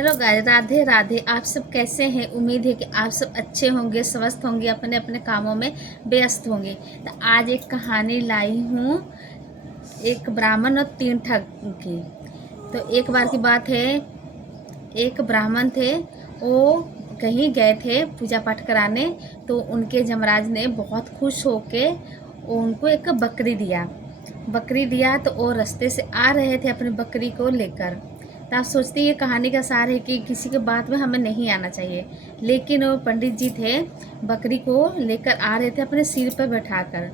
Hello guys, Radhe Radhe. आप सब कैसे हैं? उम्मीद है कि आप सब अच्छे होंगे, स्वस्थ होंगे, अपने अपने कामों में व्यस्त होंगे। तो आज एक कहानी लाई हूँ, एक ब्राह्मण और तीन ठग की। तो एक बार की बात है, एक ब्राह्मण थे, वो कहीं गए थे पूजा पाठ कराने। तो उनके जमराज ने बहुत खुश होके उनको एक बकरी दिया। तो वो रास्ते से आ रहे थे अपनी बकरी को लेकर। तो आप सोचते ये कहानी का सार है कि किसी के बात में हमें नहीं आना चाहिए। लेकिन वो पंडित जी थे, बकरी को लेकर आ रहे थे अपने सिर पर बैठाकर।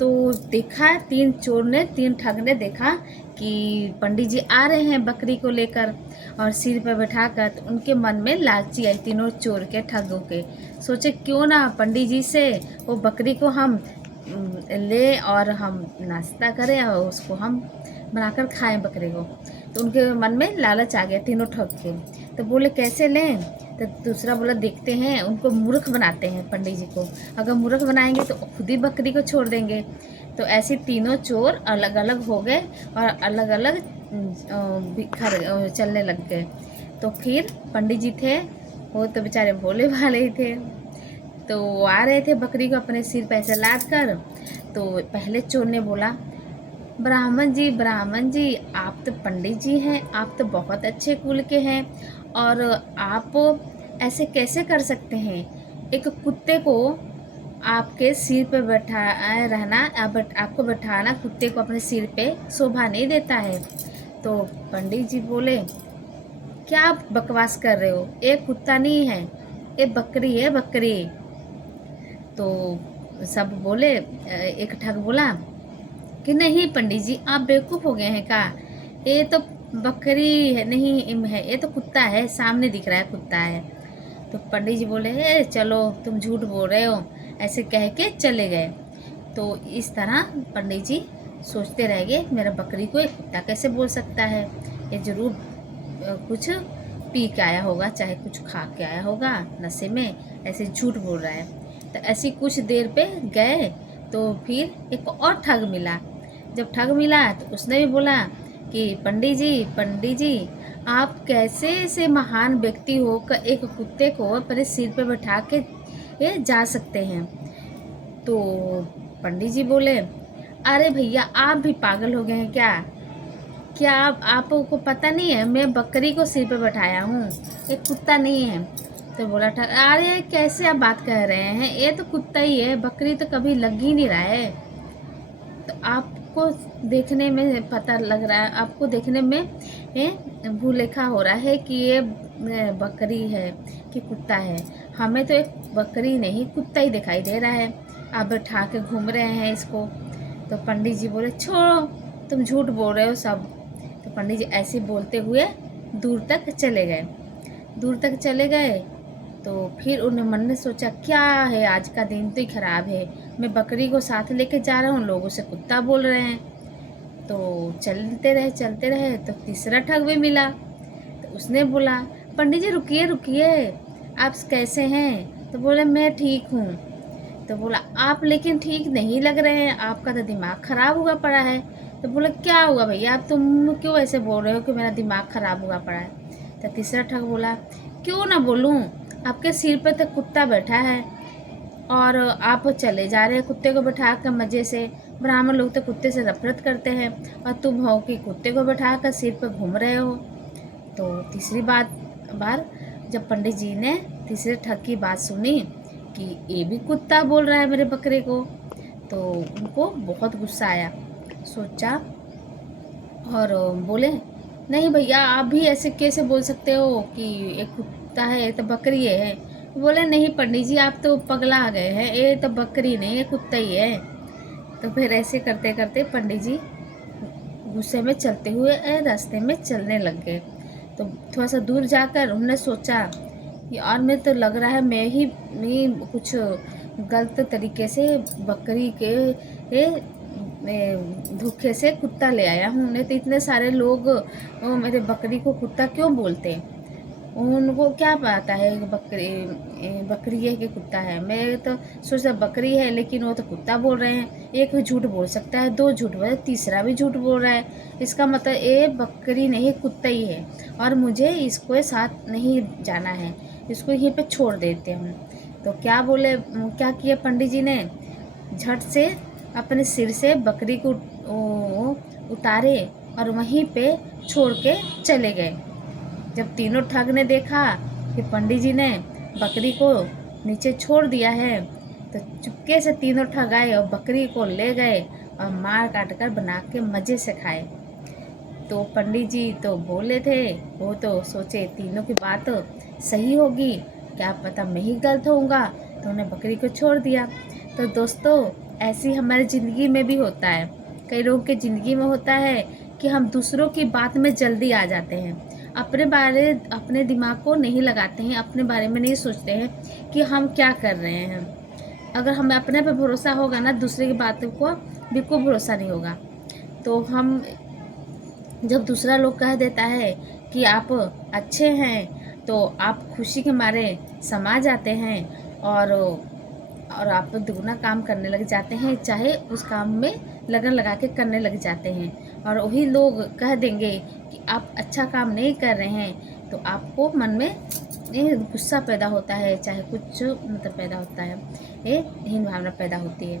तो देखा तीन ठग ने देखा कि पंडित जी आ रहे हैं बकरी को लेकर और सिर पर बैठाकर। तो उनके मन में लालची आई, तीनों चोर के, ठगों के। सोचे क्यों ना पंडित जी से वो बकरी को हम ले और हम नाश्ता करें और उसको हम बनाकर खाएं बकरे को। तो उनके मन में लालच आ गया तीनों ठग के। तो बोले कैसे लें? तो दूसरा बोला देखते हैं, उनको मूर्ख बनाते हैं पंडित जी को। अगर मूर्ख बनाएंगे तो खुद ही बकरी को छोड़ देंगे। तो ऐसे तीनों चोर अलग अलग हो गए और अलग अलग बिखर चलने लग गए। तो फिर पंडित जी थे, वो तो बेचारे भोले भाले ही थे। तो वो आ रहे थे बकरी को अपने सिर पे ऐसे लाद कर। तो पहले चोर ने बोला, ब्राह्मण जी, आप तो पंडित जी हैं, आप तो बहुत अच्छे कुल के हैं, और आप ऐसे कैसे कर सकते हैं? एक कुत्ते को आपके सिर पे आपको बैठाना कुत्ते को अपने सिर पे शोभा नहीं देता है। तो पंडित जी बोले, क्या आप बकवास कर रहे हो? एक कुत्ता नहीं है, ये बकरी है, बकरी। तो सब बोले, एक ठग बोला कि नहीं पंडित जी, आप बेवकूफ़ हो गए हैं क्या? ये तो बकरी है, नहीं है, ये तो कुत्ता है, सामने दिख रहा है कुत्ता है। तो पंडित जी बोले, हे चलो, तुम झूठ बोल रहे हो, ऐसे कह के चले गए। तो इस तरह पंडित जी सोचते रह गए, मेरा बकरी को एक कुत्ता कैसे बोल सकता है? ये जरूर कुछ पी के आया होगा, चाहे कुछ खा के आया होगा नशे में, ऐसे झूठ बोल रहा है। तो ऐसी कुछ देर पे गए तो फिर एक और ठग मिला। जब ठग मिला तो उसने भी बोला कि पंडित जी, आप कैसे ऐसे महान व्यक्ति होकर एक कुत्ते को अपने सिर पे बैठा के ये जा सकते हैं? तो पंडित जी बोले, अरे भैया, आप भी पागल हो गए हैं क्या? क्या आपको पता नहीं है, मैं बकरी को सिर पे बैठाया हूँ, एक कुत्ता नहीं है। तो बोला ठग, अरे कैसे आप बात कर रहे हैं, ये तो कुत्ता ही है, बकरी तो कभी लग ही नहीं रहा है। तो आपको देखने में पता लग रहा है, आपको देखने में भूलेखा हो रहा है कि ये बकरी है कि कुत्ता है। हमें तो एक बकरी नहीं, कुत्ता ही दिखाई दे रहा है, आप बैठा के घूम रहे हैं इसको। तो पंडित जी बोले, छोड़ो, तुम झूठ बोल रहे हो सब। तो पंडित जी ऐसे बोलते हुए दूर तक चले गए। तो फिर उन्हें मन में सोचा, क्या है, आज का दिन तो ही खराब है, मैं बकरी को साथ लेके जा रहा हूँ, लोग उसे कुत्ता बोल रहे हैं। तो चलते रहे तो तीसरा ठग भी मिला। तो उसने बोला, पंडित जी रुकिए, आप कैसे हैं? तो बोले, मैं ठीक हूँ। तो बोला, आप लेकिन ठीक नहीं लग रहे हैं, आपका तो दिमाग खराब हुआ पड़ा है। तो बोला, क्या हुआ भैया, आप तुम क्यों ऐसे बोल रहे हो कि मेरा दिमाग खराब हुआ पड़ा है? तो तीसरा ठग बोला, क्यों ना बोलूँ, आपके सिर पर तो कुत्ता बैठा है और आप चले जा रहे हैं कुत्ते को बैठा कर मज़े से। ब्राह्मण लोग तो कुत्ते से नफरत करते हैं और तुम हो कि कुत्ते को बैठा कर सिर पर घूम रहे हो। तो तीसरी बार जब पंडित जी ने तीसरे ठग की बात सुनी कि ये भी कुत्ता बोल रहा है मेरे बकरे को, तो उनको बहुत गुस्सा आया। सोचा और बोले, नहीं भैया, आप भी ऐसे कैसे बोल सकते हो कि एक कुत्ता है, ये तो बकरी है? बोले, नहीं पंडित जी, आप तो पगला आ गए हैं, ये तो बकरी नहीं, ये कुत्ता ही है। तो फिर ऐसे करते करते पंडित जी गुस्से में चलते हुए रास्ते में चलने लग गए। तो थोड़ा सा दूर जाकर उन्होंने सोचा, यार मैं तो लग रहा है मैं कुछ गलत तरीके से बकरी के धोखे से कुत्ता ले आया हूँ, नहीं तो इतने सारे लोग मेरे बकरी को कुत्ता क्यों बोलते? उनको क्या पता है कि बकरी है कि कुत्ता है। मैं तो सोचता बकरी है, लेकिन वो तो कुत्ता बोल रहे हैं। एक भी झूठ बोल सकता है, दो झूठ बोल, तीसरा भी झूठ बोल रहा है। इसका मतलब ये बकरी नहीं, कुत्ता ही है, और मुझे इसको साथ नहीं जाना है, इसको यहीं पे छोड़ देते हम। तो क्या बोले, क्या किया पंडित जी ने, झट से अपने सिर से बकरी को उतारे और वहीं पे छोड़ के चले गए। जब तीनों ठग ने देखा कि पंडित जी ने बकरी को नीचे छोड़ दिया है, तो चुपके से तीनों ठग आए और बकरी को ले गए और मार काट कर बना के मज़े से खाए। तो पंडित जी तो बोले थे, वो तो सोचे तीनों की बात सही होगी, क्या पता मैं ही गलत होऊंगा, तो उन्हें बकरी को छोड़ दिया। तो दोस्तों, ऐसी हमारी ज़िंदगी में भी होता है, कई लोगों की ज़िंदगी में होता है कि हम दूसरों की बात में जल्दी आ जाते हैं, अपने दिमाग को नहीं लगाते हैं, अपने बारे में नहीं सोचते हैं कि हम क्या कर रहे हैं। अगर हमें अपने पे भरोसा होगा ना, दूसरे की बातों को बिल्कुल भरोसा नहीं होगा। तो हम जब दूसरा लोग कह देता है कि आप अच्छे हैं, तो आप खुशी के मारे समा जाते हैं और आप दुगना काम करने लग जाते हैं, चाहे उस काम में लगन लगा के करने लग जाते हैं। और वही लोग कह देंगे कि आप अच्छा काम नहीं कर रहे हैं, तो आपको मन में गुस्सा पैदा होता है, चाहे कुछ मतलब पैदा होता है, ये हीन भावना पैदा होती है।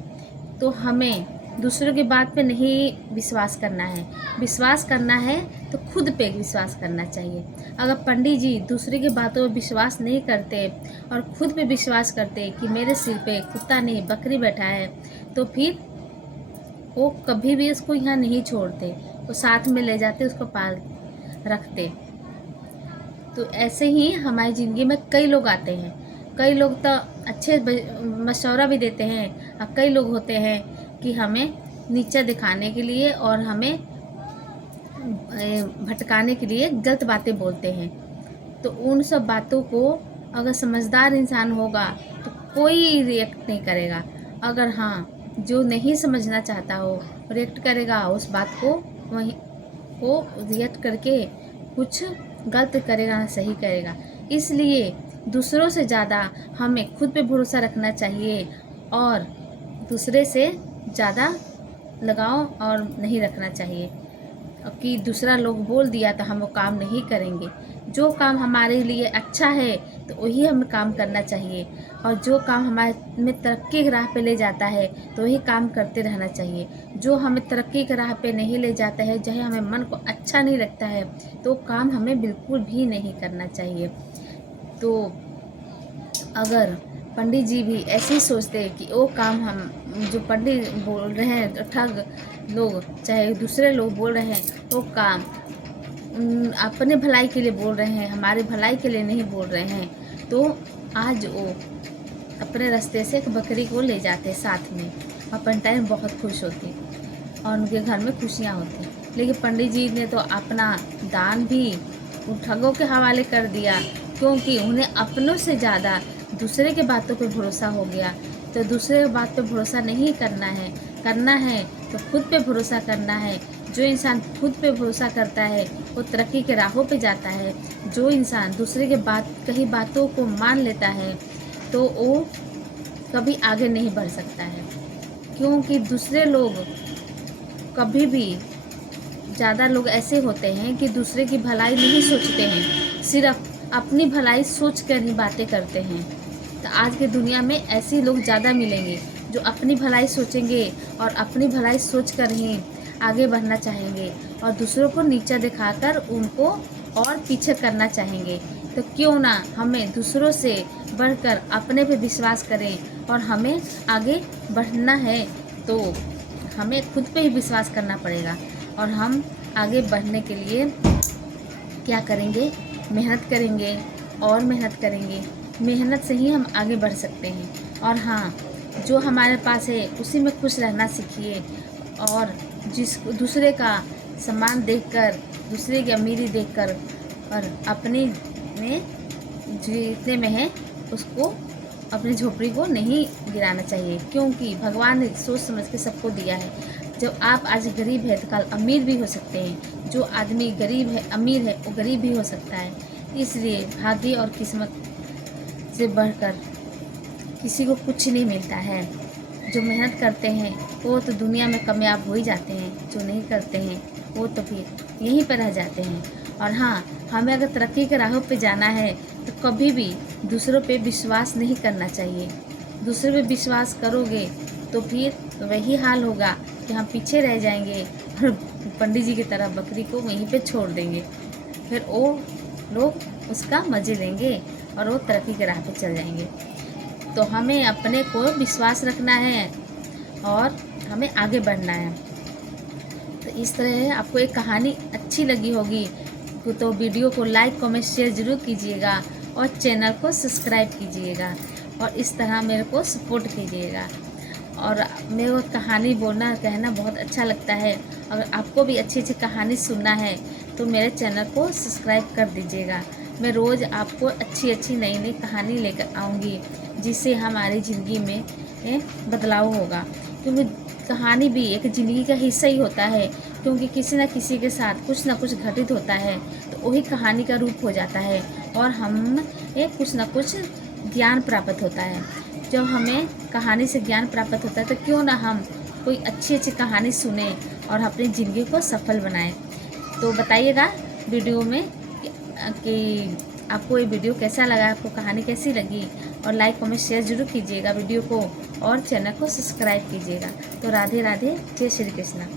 तो हमें दूसरों की बात पे नहीं विश्वास करना है, विश्वास करना है तो खुद पे विश्वास करना चाहिए। अगर पंडित जी दूसरे की बातों पर विश्वास नहीं करते और खुद पे विश्वास करते कि मेरे सिर पे कुत्ता नहीं बकरी बैठा है, तो फिर वो कभी भी उसको यहाँ नहीं छोड़ते, वो साथ में ले जाते, उसको पाल रखते। तो ऐसे ही हमारी ज़िंदगी में कई लोग आते हैं, कई लोग तो अच्छे मशवरा भी देते हैं, और कई लोग होते हैं कि हमें नीचा दिखाने के लिए और हमें भटकाने के लिए गलत बातें बोलते हैं। तो उन सब बातों को अगर समझदार इंसान होगा तो कोई रिएक्ट नहीं करेगा। अगर हाँ, जो नहीं समझना चाहता हो रिएक्ट करेगा, उस बात को वहीं को रिएक्ट करके कुछ गलत करेगा, सही करेगा। इसलिए दूसरों से ज़्यादा हमें खुद पे भरोसा रखना चाहिए और दूसरे से ज़्यादा लगाव और नहीं रखना चाहिए कि दूसरा लोग बोल दिया तो हम वो काम नहीं करेंगे। जो काम हमारे लिए अच्छा है तो वही हमें काम करना चाहिए, और जो काम हमारे में तरक्की की राह पे ले जाता है तो वही काम करते रहना चाहिए। जो हमें तरक्की की राह पे नहीं ले जाता है, चाहे हमें मन को अच्छा नहीं लगता है, तो काम हमें बिल्कुल भी नहीं करना चाहिए। तो अगर पंडित जी भी ऐसे ही सोचते हैं कि वो काम हम जो पंडित बोल रहे हैं, तो ठग लोग चाहे दूसरे लोग बोल रहे हैं, वो काम अपने भलाई के लिए बोल रहे हैं, हमारे भलाई के लिए नहीं बोल रहे हैं, तो आज वो अपने रास्ते से एक बकरी को ले जाते साथ में, अपन टाइम बहुत खुश होती और उनके घर में खुशियाँ होती। लेकिन पंडित जी ने तो अपना दान भी उन ठगों के हवाले कर दिया, क्योंकि उन्हें अपनों से ज़्यादा दूसरे के बातों पे भरोसा हो गया। तो दूसरे की बात पे भरोसा नहीं करना है तो खुद पे भरोसा करना है। जो इंसान खुद पे भरोसा करता है वो तरक्की के राहों पे जाता है। जो इंसान दूसरे के कही बातों को मान लेता है तो वो कभी आगे नहीं बढ़ सकता है, क्योंकि दूसरे लोग कभी भी ज़्यादा लोग ऐसे होते हैं कि दूसरे की भलाई नहीं सोचते हैं, सिर्फ अपनी भलाई सोच कर ही बातें करते हैं। तो आज की दुनिया में ऐसे लोग ज़्यादा मिलेंगे जो अपनी भलाई सोचेंगे और अपनी भलाई सोच कर ही आगे बढ़ना चाहेंगे, और दूसरों को नीचा दिखाकर उनको और पीछे करना चाहेंगे। तो क्यों ना हमें दूसरों से बढ़कर अपने पे विश्वास करें, और हमें आगे बढ़ना है तो हमें खुद पे ही विश्वास करना पड़ेगा। और हम आगे बढ़ने के लिए क्या करेंगे, मेहनत करेंगे और मेहनत करेंगे। मेहनत से ही हम आगे बढ़ सकते हैं। और हाँ, जो हमारे पास है उसी में खुश रहना सीखिए, और दूसरे का सम्मान देखकर, दूसरे की अमीरी देखकर और अपने में जितने में है उसको, अपनी झोपड़ी को नहीं गिराना चाहिए, क्योंकि भगवान ने सोच समझ के सबको दिया है। जब आप आज गरीब है तो कल अमीर भी हो सकते हैं। जो आदमी गरीब है, अमीर है, वो गरीब भी हो सकता है। इसलिए भाग्य और किस्मत से बढ़कर किसी को कुछ नहीं मिलता है। जो मेहनत करते हैं वो तो दुनिया में कामयाब हो ही जाते हैं, जो नहीं करते हैं वो तो फिर यहीं पर रह जाते हैं। और हाँ, हमें अगर तरक्की के राहों पे जाना है तो कभी भी दूसरों पे विश्वास नहीं करना चाहिए। दूसरों पे विश्वास करोगे तो फिर वही हाल होगा कि हम पीछे रह जाएंगे और पंडित जी की तरह बकरी को वहीं पे छोड़ देंगे। फिर वो लोग उसका मज़े लेंगे और वो तरक्की के राह पे चल जाएंगे। तो हमें अपने को विश्वास रखना है और हमें आगे बढ़ना है। तो इस तरह आपको एक कहानी अच्छी लगी होगी तो वीडियो को लाइक कमेंट शेयर ज़रूर कीजिएगा और चैनल को सब्सक्राइब कीजिएगा और इस तरह मेरे को सपोर्ट कीजिएगा। और मेरे को कहानी बोलना कहना बहुत अच्छा लगता है। अगर आपको भी अच्छी अच्छी कहानी सुनना है तो मेरे चैनल को सब्सक्राइब कर दीजिएगा। मैं रोज़ आपको अच्छी अच्छी नई नई कहानी लेकर आऊँगी जिससे हमारी ज़िंदगी में बदलाव होगा। क्योंकि कहानी भी एक ज़िंदगी का हिस्सा ही होता है, क्योंकि किसी न किसी के साथ कुछ ना कुछ घटित होता है तो वही कहानी का रूप हो जाता है और हम कुछ ना कुछ ज्ञान प्राप्त होता है। जब हमें कहानी से ज्ञान प्राप्त होता है तो क्यों ना हम कोई अच्छी अच्छी कहानी सुने और अपनी ज़िंदगी को सफल बनाएं। तो बताइएगा वीडियो में कि आपको ये वीडियो कैसा लगा, आपको कहानी कैसी लगी। और लाइक कमेंट शेयर ज़रूर कीजिएगा वीडियो को और चैनल को सब्सक्राइब कीजिएगा। तो राधे राधे, जय श्री कृष्णा।